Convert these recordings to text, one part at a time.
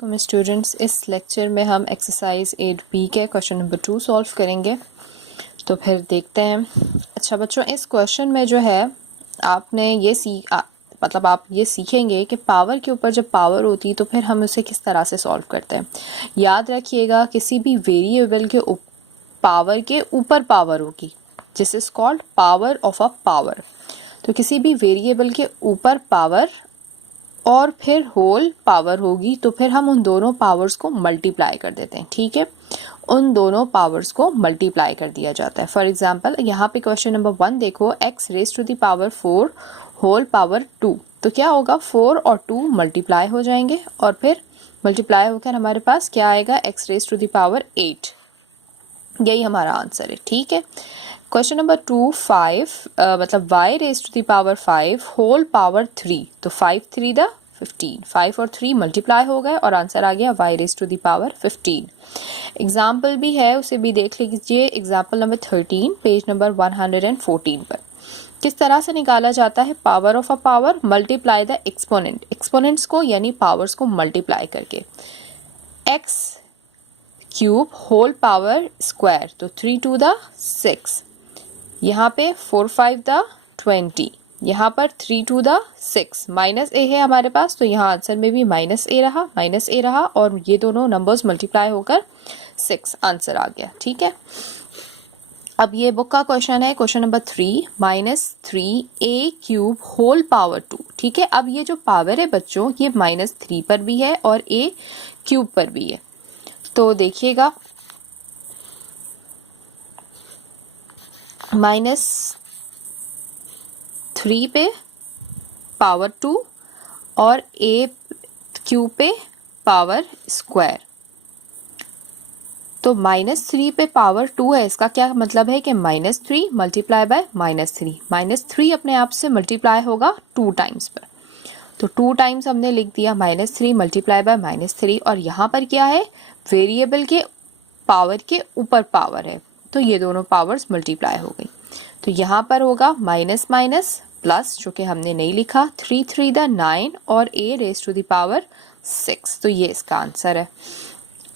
वालेकुम स्टूडेंट्स। इस लेक्चर में हम एक्सरसाइज 8B के क्वेश्चन नंबर 2 सॉल्व करेंगे। तो फिर देखते हैं। अच्छा बच्चों, इस क्वेश्चन में जो है आपने ये आप ये सीखेंगे कि पावर के ऊपर जब पावर होती है तो फिर हम उसे किस तरह से सॉल्व करते हैं। याद रखिएगा, किसी भी वेरिएबल के पावर के ऊपर पावर होगी, this is called power of a power. तो किसी भी वेरिएबल के ऊपर पावर और फिर होल पावर होगी तो फिर हम उन दोनों पावर्स को मल्टीप्लाई कर देते हैं। ठीक है, उन दोनों पावर्स को मल्टीप्लाई कर दिया जाता है। फॉर एग्जांपल यहाँ पे क्वेश्चन नंबर 1 देखो, x raise to the power 4 whole power 2। तो क्या होगा, 4 और 2 मल्टीप्लाई हो जाएंगे और फिर मल्टीप्लाई होकर हमारे पास क्या आएगा, x raise to the power 8। यही हमारा आंसर है। ठीक है, क्वेश्चन नंबर 2 5 मतलब y raise to the power 5 whole power 3। तो 5 3 द 15, 5 और 3 मल्टीप्लाई हो गए और आंसर आ गया y raise to the power 15। Example भी है, उसे भी देख लीजिए। एग्जाम्पल नंबर 13 पेज नंबर 114 पर किस तरह से निकाला जाता है power of a power, multiply the exponent. Exponents को यानी पावर्स को मल्टीप्लाई करके x cube whole power square. तो 3 टू द 6, यहाँ पे 4 5 द 20, यहाँ पर 3 टू द 6, माइनस ए है हमारे पास तो यहाँ आंसर में भी माइनस ए रहा और ये दोनों नंबर्स मल्टीप्लाई होकर 6 आंसर आ गया। ठीक है, अब ये बुक का क्वेश्चन है, question number 3 -3 a cube whole power 2। ठीक है, अब ये जो पावर है बच्चों, ये -3 पर भी है और a क्यूब पर भी है। तो देखिएगा, -3 पे पावर 2 और a क्यूब पे पावर स्क्वायर। तो -3 पे पावर 2 है, इसका क्या मतलब है कि -3 मल्टीप्लाई बाय -3, -3 अपने आप से मल्टीप्लाई होगा 2 टाइम्स पर। तो 2 टाइम्स हमने लिख दिया, -3 मल्टीप्लाई बाय -3 और यहाँ पर क्या है, वेरिएबल के पावर के ऊपर पावर है तो ये दोनों पावर्स मल्टीप्लाई हो गई। तो यहाँ पर होगा माइनस माइनस प्लस, जो कि हमने नहीं लिखा, 3 3 द 9 और a raise to the power 6। तो ये इसका आंसर है।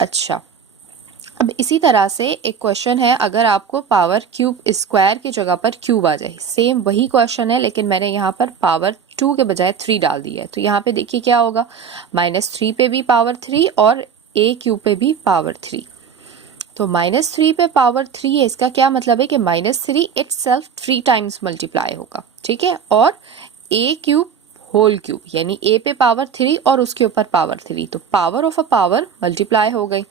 अच्छा, अब इसी तरह से एक क्वेश्चन है, अगर आपको पावर क्यूब स्क्वायर की जगह पर क्यूब आ जाए, सेम वही क्वेश्चन है लेकिन मैंने यहाँ पर पावर 2 के बजाय 3 डाल दिया है। तो यहाँ पे देखिए क्या होगा, -3 पे भी पावर 3 और a क्यूब पे भी पावर 3। तो -3 पे पावर 3 है, इसका क्या मतलब है कि -3 इटसेल्फ 3 टाइम्स मल्टीप्लाई होगा। ठीक है, और a क्यूब होल क्यूब यानी a पे पावर 3 और उसके ऊपर पावर 3, तो power of a power multiply हो गई।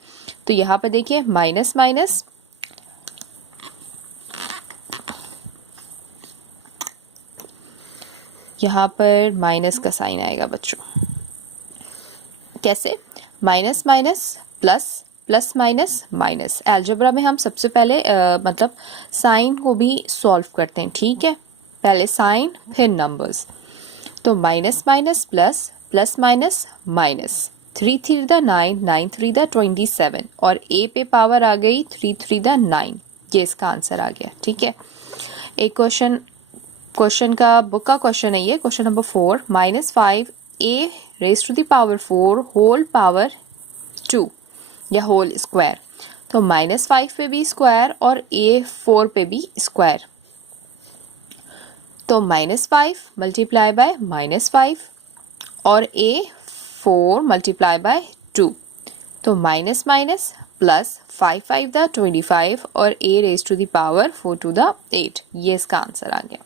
तो यहाँ पे देखिए माइनस माइनस यहाँ पर माइनस का साइन आएगा बच्चों। कैसे, minus minus plus, plus minus minus. Algebra में हम सबसे पहले मतलब साइन को भी सॉल्व करते हैं। ठीक है, पहले साइन फिर नंबर्स। तो minus minus plus, plus minus minus, 3 3 the 9, 9 3 the 27 और a पे पावर आ गई 3 3 द 9। ये इसका आंसर आ गया। ठीक है, एक क्वेश्चन का बुक का क्वेश्चन है ये, question number 4 -5 a raise to the power 4 whole power 2 या होल स्क्वायर। तो -5 पे भी स्क्वायर और a 4 पे भी स्क्वायर। तो -5 मल्टीप्लाई बाय -5 और a 4 मल्टीप्लाई बाय 2। तो माइनस माइनस प्लस, 5 5 द 25 और a raise to the power 4 to the 8। ये इसका आंसर आ गया।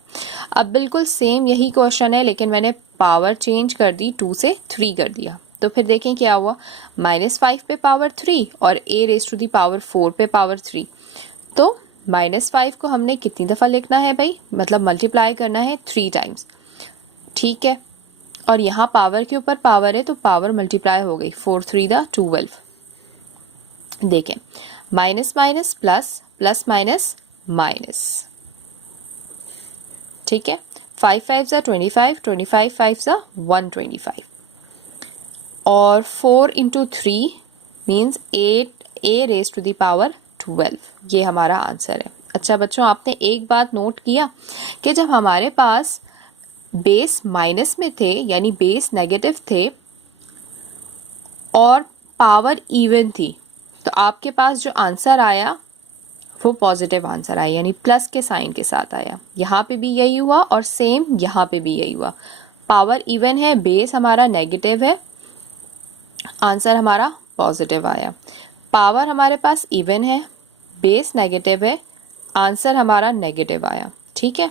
अब बिल्कुल सेम यही क्वेश्चन है लेकिन मैंने पावर चेंज कर दी, 2 से 3 कर दिया। तो फिर देखें क्या हुआ, -5 पे पावर 3 और a raise to the power 4 पे पावर 3। तो -5 को हमने कितनी दफ़ा लिखना है भाई, मतलब मल्टीप्लाई करना है 3 टाइम्स। ठीक है, और यहाँ पावर के ऊपर पावर है तो पावर मल्टीप्लाई हो गई, 4 3 द 12। देखें, minus minus plus, plus minus minus. ठीक है, 5 5 ज़ा 25, 25 5 ज़ा 125 और 4 into 3 means 8 a raise to the power 12। ये हमारा आंसर है। अच्छा बच्चों, आपने एक बात नोट किया कि जब हमारे पास बेस माइनस में थे यानी बेस नेगेटिव थे और पावर इवन थी तो आपके पास जो आंसर आया वो पॉजिटिव आंसर आया, यानी प्लस के साइन के साथ आया। यहाँ पे भी यही हुआ और सेम यहाँ पे भी यही हुआ। पावर इवन है, बेस हमारा नेगेटिव है, आंसर हमारा पॉजिटिव आया। पावर हमारे पास इवन है, बेस नेगेटिव है, आंसर हमारा नेगेटिव आया। ठीक है,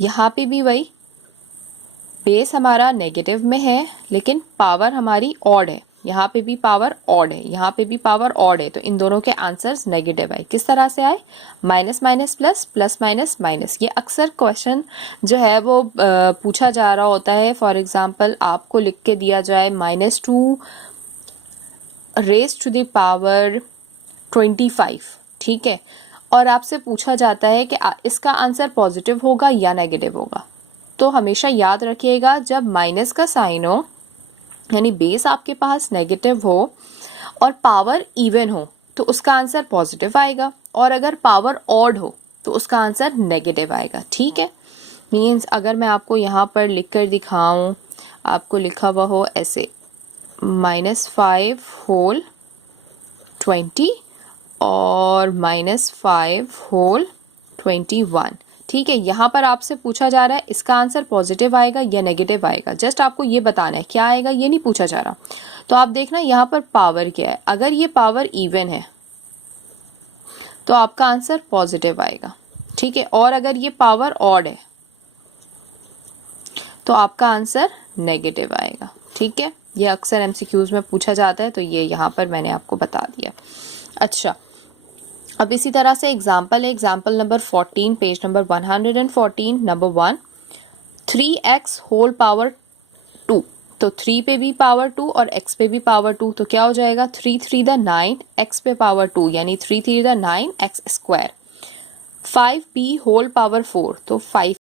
यहाँ पे भी वही, बेस हमारा नेगेटिव में है लेकिन पावर हमारी ऑड है, यहाँ पे भी पावर ऑड है, यहाँ पे भी पावर ऑड है, तो इन दोनों के आंसर्स नेगेटिव आए। किस तरह से आए? Minus minus plus, plus minus minus. ये अक्सर क्वेश्चन जो है वो पूछा जा रहा होता है। फॉर एग्जांपल आपको लिख के दिया जाए -2 रेज़ टू द पावर 25, ठीक है, और आपसे पूछा जाता है कि इसका आंसर पॉजिटिव होगा या नेगेटिव होगा। तो हमेशा याद रखिएगा, जब माइनस का साइन हो यानी बेस आपके पास नेगेटिव हो और पावर इवन हो तो उसका आंसर पॉजिटिव आएगा, और अगर पावर ऑड हो तो उसका आंसर नेगेटिव आएगा। ठीक है, मीन्स अगर मैं आपको यहाँ पर लिख कर दिखाऊँ, आपको लिखा हुआ हो ऐसे -5 होल 20 और -5 होल 21, ठीक है। यहाँ पर आपसे पूछा जा रहा है इसका आंसर पॉजिटिव आएगा या नेगेटिव आएगा, जस्ट आपको ये बताना है क्या आएगा, ये नहीं पूछा जा रहा। तो आप देखना यहाँ पर पावर क्या है, अगर ये पावर इवन है तो आपका आंसर पॉजिटिव आएगा, ठीक है, और अगर ये पावर ऑड है तो आपका आंसर नेगेटिव आएगा। ठीक है, ये अक्सर एमसीक्यूज में पूछा जाता है, तो ये यहाँ पर मैंने आपको बता दिया। अच्छा, अब इसी तरह से एग्जाम्पल है, example number 14, page number 114, number 1, 3x whole power 2। तो 3 पे भी पावर 2 और x पे भी पावर 2, तो क्या हो जाएगा? 3 3 द 9, x पे पावर 2 यानी 3 3 the 9 x square. 5b whole power 4, तो 5